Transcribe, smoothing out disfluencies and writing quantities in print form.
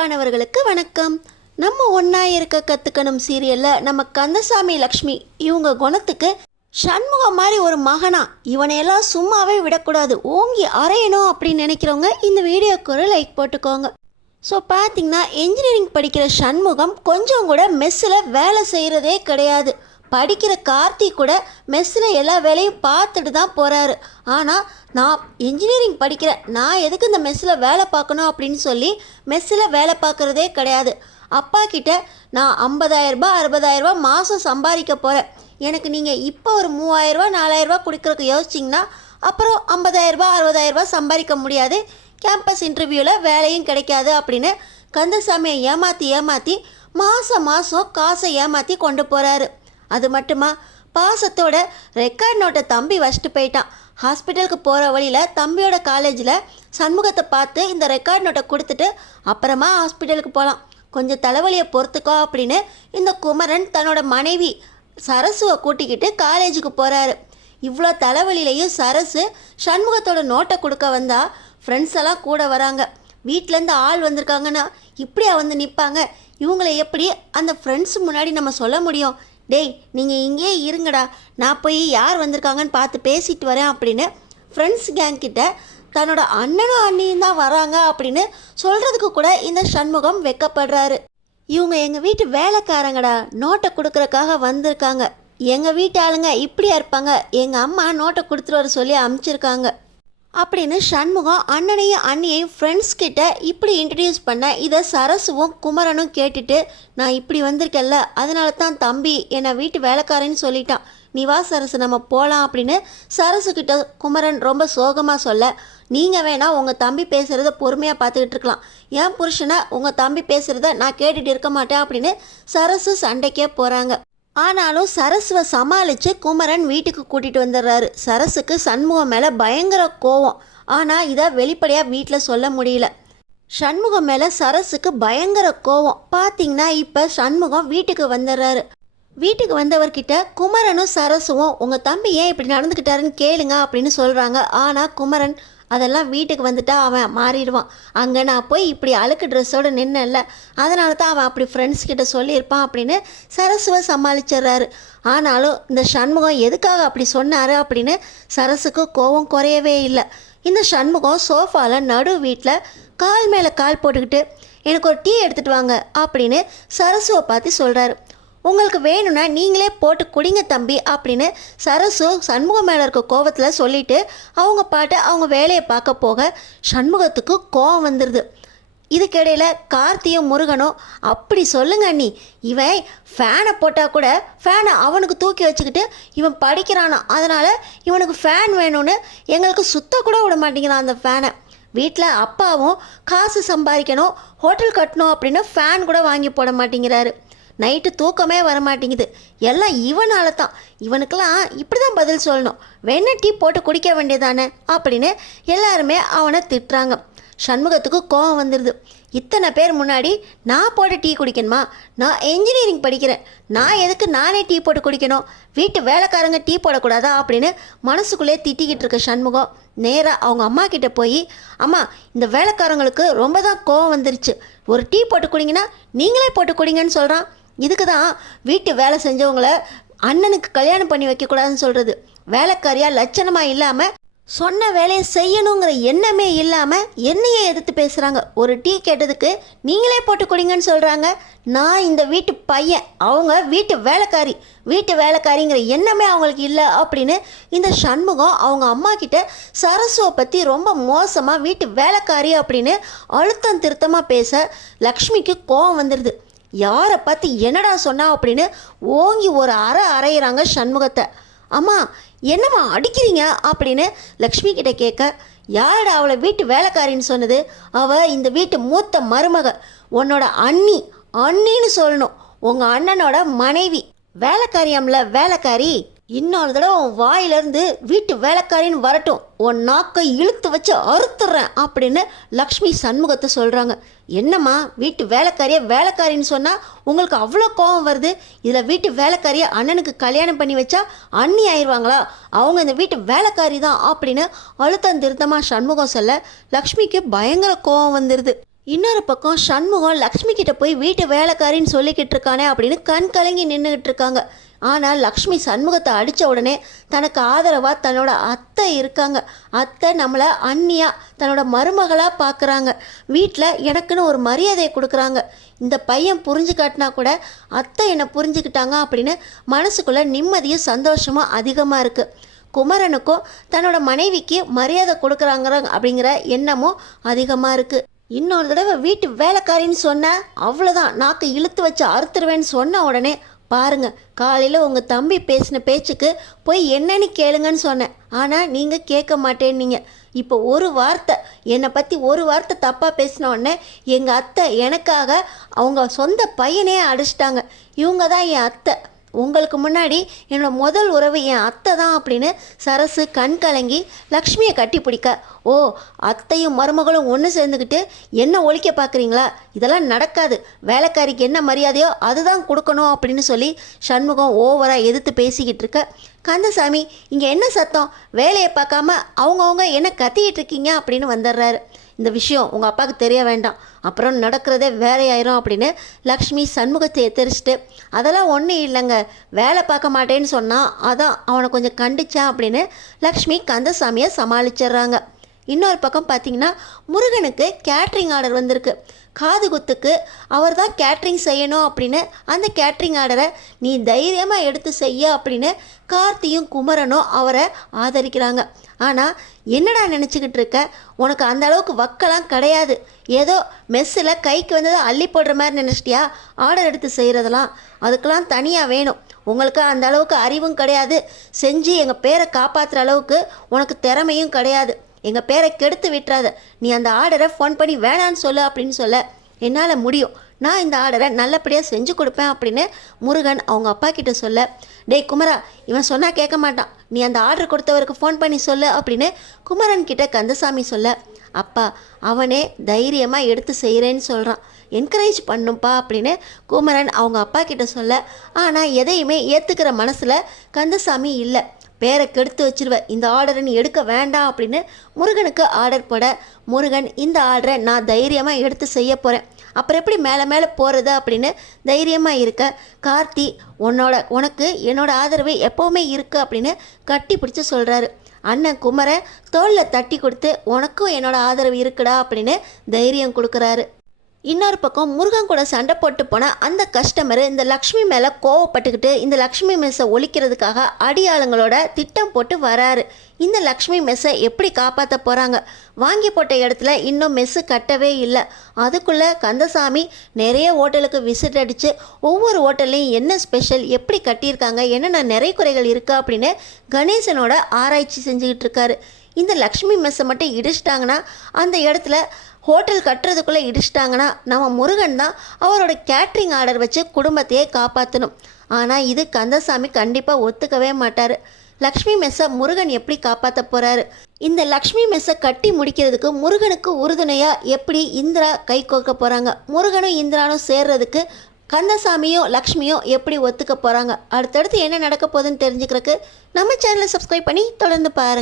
அன்பானவர்களுக்கு வணக்கம். நம்ம ஒன்றா இருக்க கற்றுக்கணும் சீரியலில் நம்ம கந்தசாமி லக்ஷ்மி இவங்க குணத்துக்கு சண்முகம் மாதிரி ஒரு மகனா, இவனையெல்லாம் சும்மாவே விடக்கூடாது, ஓங்கி அரையணும் அப்படின்னு நினைக்கிறவங்க இந்த வீடியோக்கு ஒரு லைக் போட்டுக்கோங்க. ஸோ பார்த்தீங்கன்னா என்ஜினியரிங் படிக்கிற சண்முகம் கொஞ்சம் கூட மெஸ்ஸில் வேலை செய்கிறதே கிடையாது. படிக்கிற கார்த்தி கூட மெஸ்ஸில் எல்லா வேலையும் பார்த்துட்டு தான் போகிறாரு. ஆனால் நான் என்ஜினியரிங் படிக்கிறேன், நான் எதுக்கு இந்த மெஸ்ஸில் வேலை பார்க்கணும் அப்படின்னு சொல்லி மெஸ்ஸில் வேலை பார்க்குறதே கிடையாது. அப்பா கிட்ட நான் 50,000 60,000 மாதம் சம்பாதிக்க போகிறேன், எனக்கு நீங்கள் இப்போ ஒரு 3,000 4,000 கொடுக்குறக்கு யோசிச்சிங்கன்னா அப்புறம் 50,000 60,000 சம்பாதிக்க முடியாது, கேம்பஸ் இன்டர்வியூவில் வேலையும் கிடைக்காது அப்படின்னு கந்தசாமியை ஏமாற்றி மாதம் காசை ஏமாற்றி கொண்டு போகிறாரு. அது மட்டுமா, பாசத்தோட ரெக்கார்ட் நோட்டை தம்பி வச்சுட்டு போயிட்டான். ஹாஸ்பிட்டலுக்கு போகிற வழியில் தம்பியோட காலேஜில் சண்முகத்தை பார்த்து இந்த ரெக்கார்ட் நோட்டை கொடுத்துட்டு அப்புறமா ஹாஸ்பிட்டலுக்கு போகலாம், கொஞ்சம் தலைவலியை பொறுத்துக்கோ அப்படின்னு இந்த குமரன் தன்னோட மனைவி சரசுவை கூட்டிக்கிட்டு காலேஜுக்கு போகிறாரு. இவ்வளோ தலைவலியிலையும் சரசு சண்முகத்தோட நோட்டை கொடுக்க வந்தால் ஃப்ரெண்ட்ஸ் எல்லாம் கூட வராங்க. வீட்டிலேருந்து ஆள் வந்திருக்காங்கன்னா இப்படியா வந்து நிற்பாங்க, இவங்களை எப்படி அந்த ஃப்ரெண்ட்ஸ் முன்னாடி நம்ம சொல்ல முடியும்? டேய் நீங்கள் இங்கேயே இருங்கடா, நான் போய் யார் வந்திருக்காங்கன்னு பார்த்து பேசிட்டு வரேன் அப்படின்னு ஃப்ரெண்ட்ஸ் கேங் கிட்ட தன்னோட அண்ணனும் அண்ணியும் தான் வராங்க அப்படின்னு சொல்கிறதுக்கு கூட இந்த சண்முகம் வெக்கப்படுறாரு. இவங்க எங்கள் வீட்டு வேலைக்காரங்கடா, நோட்டை கொடுக்குறக்காக வந்திருக்காங்க, எங்கள் வீட்டு ஆளுங்க இப்படியா இருப்பாங்க, எங்கள் அம்மா நோட்டை கொடுத்துட்டு வர சொல்லி அனுப்பிச்சிருக்காங்க அப்படின்னு சண்முகம் அண்ணனையும் அண்ணியையும் ஃப்ரெண்ட்ஸ் கிட்ட இப்படி இன்ட்ரடியூஸ் பண்ண இதை சரசுவும் குமரனும் கேட்டுட்டு, நான் இப்படி வந்திருக்கேன்ல அதனால தான் தம்பி என்னை வீட்டு வேலைக்காரன்னு சொல்லிட்டான், நீ வா சரசு நம்ம போகலாம் அப்படின்னு சரசுக்கிட்ட குமரன் ரொம்ப சோகமாக சொல்ல, நீங்கள் வேணால் உங்கள் தம்பி பேசுகிறத பொறுமையாக பார்த்துக்கிட்டு இருக்கலாம், என் புருஷனை உங்கள் தம்பி பேசுகிறத நான் கேட்டுட்டு இருக்க மாட்டேன் அப்படின்னு சரசு சண்டைக்கே போகிறாங்க. ஆனாலும் சரசுவை சமாளித்து குமரன் வீட்டுக்கு கூட்டிகிட்டு வந்துடுறாரு. சரசுக்கு சண்முகம் மேலே பயங்கர கோவம், ஆனால் இதை வெளிப்படையாக வீட்டில் சொல்ல முடியல. சண்முகம் மேலே சரசுக்கு பயங்கர கோவம். பார்த்தீங்கன்னா இப்போ சண்முகம் வீட்டுக்கு வந்துடுறாரு. வீட்டுக்கு வந்தவர்கிட்ட குமரனும் சரசுவும் உங்கள் தம்பி ஏன் இப்படி நடந்துக்கிட்டாருன்னு கேளுங்க அப்படின்னு சொல்கிறாங்க. ஆனால் குமரன் அதெல்லாம் வீட்டுக்கு வந்துட்டா அவன் மாறிடுவான், அங்கே நான் போய் இப்படி அழுக்கு ட்ரெஸ்ஸோடு நின்னல அதனால தான் அவன் அப்படி ஃப்ரெண்ட்ஸ் கிட்ட சொல்லியிருப்பான் அப்படின்னு சரசுவை சமாளிச்சிடுறாரு. ஆனாலும் இந்த சண்முகம் எதுக்காக அப்படி சொன்னார் அப்படின்னு சரசுக்கு கோவம் குறையவே இல்லை. இந்த சண்முகம் சோஃபாவில் நடு வீட்டில் கால் மேலே கால் போட்டுக்கிட்டு எனக்கு ஒரு டீ எடுத்துகிட்டு வாங்க அப்படின்னு சரசுவை பார்த்து சொல்கிறாரு. உங்களுக்கு வேணும்னா நீங்களே போட்டு குடிங்க தம்பி அப்படின்னு சரசு சண்முகம் மேலே இருக்க கோவத்தில் சொல்லிவிட்டு அவங்க பாட்டு அவங்க வேலையை பார்க்க போக சண்முகத்துக்கு கோவம் வந்துடுது. இதுக்கிடையில் கார்த்தியும் முருகனும் அப்படி சொல்லுங்க அண்ணி, இவன் ஃபேனை போட்டால் கூட ஃபேனை அவனுக்கு தூக்கி வச்சுக்கிட்டு இவன் படிக்கிறானா, அதனால் இவனுக்கு ஃபேன் வேணும்னு எங்களுக்கு சுத்த கூட விட மாட்டேங்கிறான் அந்த ஃபேனை, வீட்டில் அப்பாவும் காசு சம்பாதிக்கணும் ஹோட்டல் கட்டணும் அப்படின்னு ஃபேன் கூட வாங்கி போட மாட்டேங்கிறாரு, நைட்டு தூக்கமே வரமாட்டேங்குது, எல்லாம் இவனால தான், இவனுக்கெல்லாம் இப்படி தான் பதில் சொல்லணும், வேணா டீ போட்டு குடிக்க வேண்டியதானே அப்படின்னு எல்லாருமே அவனை திட்டுறாங்க. சண்முகத்துக்கு கோவம் வந்துடுது. இத்தனை பேர் முன்னாடி நான் போட்டு டீ குடிக்கணுமா, நான் என்ஜினியரிங் படிக்கிறேன், நான் எதுக்கு நானே டீ போட்டு குடிக்கணும், வீட்டு வேலைக்காரங்க டீ போடக்கூடாதா அப்படின்னு மனசுக்குள்ளே திட்டிக்கிட்டு இருக்க சண்முகம் நேராக அவங்க அம்மா கிட்டே போய், அம்மா இந்த வேலைக்காரங்களுக்கு ரொம்ப தான் கோவம் வந்துருச்சு, ஒரு டீ போட்டு குடிங்கன்னா நீங்களே போட்டு குடிங்கன்னு சொல்கிறான், இதுக்கு தான் வீட்டு வேலை செஞ்சவங்களை அண்ணனுக்கு கல்யாணம் பண்ணி வைக்கக்கூடாதுன்னு சொல்கிறது, வேலைக்காரியாக லட்சணமாக இல்லாமல் சொன்ன வேலையை செய்யணுங்கிற எண்ணமே இல்லாமல் என்னையே எதிர்த்து பேசுகிறாங்க, ஒரு டீ கேட்டதுக்கு நீங்களே போட்டு குடிங்கன்னு சொல்கிறாங்க, நான் இந்த வீட்டு பையன், அவங்க வீட்டு வேலைக்காரிங்கிற எண்ணமே அவங்களுக்கு இல்லை அப்படின்னு இந்த சண்முகம் அவங்க அம்மா கிட்ட சரசுவை பற்றி ரொம்ப மோசமாக வீட்டு வேலைக்காரி அப்படின்னு அழுத்தம் திருத்தமாக பேச லக்ஷ்மிக்கு கோவம் வந்துடுது. யாரை பார்த்து என்னடா சொன்னா அப்படின்னு ஓங்கி ஒரு அரைகிறாங்க சண்முகத்தை. அம்மா என்னம்மா அடிக்கிறீங்க அப்படின்னு லக்ஷ்மி கிட்ட கேட்க, யாரடா அவளை வீட்டு வேலைக்காரின்னு சொன்னது, அவள் இந்த வீட்டு மூத்த மருமக, உன்னோட அண்ணின்னு சொல்லணும், உங்கள் அண்ணனோட மனைவி, வேலைக்காரியாம்ல வேலைக்காரி, இன்னொரு தடவை உன் வாயிலிருந்து வீட்டு வேலைக்காரின்னு வரட்டும், உன் நாக்கை இழுத்து வச்சு அறுத்துறேன் அப்படின்னு லக்ஷ்மி சண்முகத்தை சொல்கிறாங்க. என்னம்மா வீட்டு வேலைக்காரின்னு சொன்னால் உங்களுக்கு அவ்வளோ கோபம் வருது, இதில் வீட்டு வேலைக்காரியை அண்ணனுக்கு கல்யாணம் பண்ணி வச்சா அண்ணி ஆயிடுவாங்களா, அவங்க இந்த வீட்டு வேலைக்காரி தான் அப்படின்னு அழுத்தம் திருத்தமாக சண்முகம் சொல்ல லக்ஷ்மிக்கு பயங்கர கோபம் வந்துடுது. இன்னொரு பக்கம் சண்முகம் லக்ஷ்மி கிட்ட போய் வீட்டு வேலைக்காரின்னு சொல்லிக்கிட்டு இருக்கானே அப்படின்னு கண் கலங்கி நின்றுக்கிட்டு இருக்காங்க. ஆனால் லக்ஷ்மி சண்முகத்தை அடித்த உடனே தனக்கு ஆதரவாக தன்னோட அத்தை இருக்காங்க. அத்தை நம்மளை அண்ணியாக தன்னோட மருமகளாக பார்க்குறாங்க. வீட்டில் எனக்குன்னு ஒரு மரியாதையை கொடுக்குறாங்க. இந்த பையன் புரிஞ்சு காட்டினா கூட அத்தை என்னை புரிஞ்சுக்கிட்டாங்க அப்படின்னு மனசுக்குள்ளே நிம்மதியும் சந்தோஷமும் அதிகமாக இருக்குது. குமரனுக்கும் தன்னோட மனைவிக்கு மரியாதை கொடுக்குறாங்க அப்படிங்கிற எண்ணமும் அதிகமாக இருக்குது. இன்னொரு தடவை வீட்டு வேலைக்காரின்னு சொன்ன அவ்வளோதான், நாக்கு இழுத்து வச்சு அறுத்துருவேன்னு சொன்ன உடனே பாருங்க, காலையில் உங்கள் தம்பி பேசின பேச்சுக்கு போய் என்னன்னு கேளுங்கன்னு சொன்னேன். ஆனால் நீங்கள் கேட்க மாட்டேன்னீங்க. இப்போ ஒரு வார்த்தை என்னை பற்றி ஒரு வார்த்தை தப்பாக பேசின உடனே எங்கள் அத்தை எனக்காக அவங்க சொந்த பையனே அடிச்சிட்டாங்க. இவங்க தான் என் அத்தை. உங்களுக்கு முன்னாடி என்னோடய முதல் உறவு என் அத்தை தான் அப்படின்னு சரசு கண் கலங்கி லக்ஷ்மியை கட்டி பிடிக்க, ஓ அத்தையும் மருமகளும் ஒன்று சேர்ந்துக்கிட்டு என்ன ஒழிக்க பார்க்குறீங்களா? இதெல்லாம் நடக்காது. வேலைக்காரிக்கு என்ன மரியாதையோ அதுதான் கொடுக்கணும் அப்படின்னு சொல்லி சண்முகம் ஓவராக எதிர்த்து பேசிக்கிட்டு இருக்க, கந்தசாமி இங்கே என்ன சத்தம், வேலையை பார்க்காம அவங்கவுங்க என்ன கத்திக்கிட்டு இருக்கீங்க அப்படின்னு வந்துடுறாரு. இந்த விஷயம் உங்கள் அப்பாவுக்கு தெரிய வேண்டாம், அப்புறம் நடக்கிறதே வேலையாயிரும் அப்படின்னு லக்ஷ்மி சண்முகத்தை எத்தரிச்சிட்டு, அதெல்லாம் ஒன்றும் இல்லைங்க, வேலை பார்க்க மாட்டேன்னு சொன்னால் அதான் அவனை கொஞ்சம் கண்டிச்சான் அப்படின்னு லக்ஷ்மி கந்தசாமியை சமாளிச்சிட்றாங்க. இன்னொரு பக்கம் பார்த்தீங்கன்னா முருகனுக்கு கேட்ரிங் ஆர்டர் வந்திருக்கு. காது குத்துக்கு அவர் தான் கேட்ரிங் செய்யணும் அப்படின்னு அந்த கேட்ரிங் ஆர்டரை நீ தைரியமாக எடுத்து செய்ய அப்படின்னு கார்த்தியும் குமரனும் அவரை ஆதரிக்கிறாங்க. ஆனால் என்னடா நினச்சிக்கிட்டு இருக்க, உனக்கு அந்த அளவுக்கு வக்கெல்லாம் கிடையாது, ஏதோ மெஸ்ஸில் கைக்கு வந்ததை அள்ளி போடுற மாதிரி நினச்சிட்டியா? ஆர்டர் எடுத்து செய்கிறதெல்லாம் அதுக்கெல்லாம் தனியாக வேணும். உங்களுக்கு அந்த அளவுக்கு அறிவும் கிடையாது, செஞ்சு எங்கள் பேரை காப்பாற்றுற அளவுக்கு உனக்கு திறமையும் கிடையாது. எங்கள் பேரை கெடுத்து விட்டுறாத, நீ அந்த ஆர்டரை ஃபோன் பண்ணி வேணான்னு சொல்லு அப்படின்னு சொல்ல, என்னால் முடியும், நான் இந்த ஆர்டரை நல்லபடியாக செஞ்சு கொடுப்பேன் அப்படின்னு முருகன் அவங்க அப்பா கிட்ட சொல்ல, டேய் குமரா, இவன் சொன்னால் கேட்க மாட்டான், நீ அந்த ஆர்டர் கொடுத்தவருக்கு ஃபோன் பண்ணி சொல்லு அப்படின்னு குமரன் கிட்ட கந்தசாமி சொல்ல, அப்பா அவனே தைரியமாக எடுத்து செய்கிறேன்னு சொல்கிறான், என்கரேஜ் பண்ணுப்பா அப்படின்னு குமரன் அவங்க அப்பா கிட்ட சொல்ல, ஆனால் எதையுமே ஏற்றுக்கிற மனசில் கந்தசாமி இல்லை. பேரை கெடுத்து வச்சிருவேன், இந்த ஆர்டரை நீ எடுக்க வேண்டாம் அப்படின்னு முருகனுக்கு ஆர்டர் போட, முருகன் இந்த ஆர்டரை நான் தைரியமாக எடுத்து செய்ய போகிறேன், அப்புறம் எப்படி மேலே மேலே போகிறது அப்படின்னு தைரியமாக இருக்க, கார்த்தி உனக்கு என்னோட ஆதரவு எப்போவுமே இருக்குது அப்படின்னு கட்டி பிடிச்சி சொல்கிறாரு. அண்ணன் குமரன் தோளில் தட்டி கொடுத்து உனக்கும் என்னோட ஆதரவு இருக்குடா அப்படின்னு தைரியம் கொடுக்குறாரு. இன்னொரு பக்கம் முருகன் கூட சண்டை போட்டு போனால் அந்த கஸ்டமரு இந்த லக்ஷ்மி மேலே கோவப்பட்டுக்கிட்டு இந்த லக்ஷ்மி மெஸ்ஸை ஒழிக்கிறதுக்காக அடியாளுங்களோட திட்டம் போட்டு வராரு. இந்த லக்ஷ்மி மெஸ்ஸை எப்படி காப்பாற்ற போகிறாங்க? வாங்கி போட்ட இடத்துல இன்னும் மெஸ்ஸு கட்டவே இல்லை. அதுக்குள்ளே கந்தசாமி நிறைய ஹோட்டலுக்கு விசிட் அடித்து ஒவ்வொரு ஹோட்டல்லையும் என்ன ஸ்பெஷல், எப்படி கட்டியிருக்காங்க, என்னென்ன நிறை குறைகள் இருக்கா அப்படின்னு கணேசனோட ஆராய்ச்சி செஞ்சுக்கிட்டு இருக்காரு. இந்த லக்ஷ்மி மெஸ்ஸை மட்டும் இடிச்சிட்டாங்கன்னா, அந்த இடத்துல ஹோட்டல் கட்டுறதுக்குள்ளே இடிச்சிட்டாங்கன்னா நம்ம முருகன் தான் அவரோட கேட்ரிங் ஆர்டர் வச்சு குடும்பத்தையே காப்பாற்றணும். ஆனால் இது கந்தசாமி கண்டிப்பாக ஒத்துக்கவே மாட்டார். லக்ஷ்மி மெஸ்ஸை முருகன் எப்படி காப்பாற்ற போகிறாரு? இந்த லக்ஷ்மி மெஸ்ஸை கட்டி முடிக்கிறதுக்கு முருகனுக்கு உறுதுணையாக எப்படி இந்திரா கை கோர்க்க போகிறாங்க? முருகனும் இந்திரானும் சேர்றதுக்கு கந்தசாமியும் லக்ஷ்மியும் எப்படி ஒத்துக்க போகிறாங்க? அடுத்தடுத்து என்ன நடக்க போகுதுன்னு தெரிஞ்சுக்கிறதுக்கு நம்ம சேனலை சப்ஸ்கிரைப் பண்ணி தொடர்ந்து பாருங்கள்.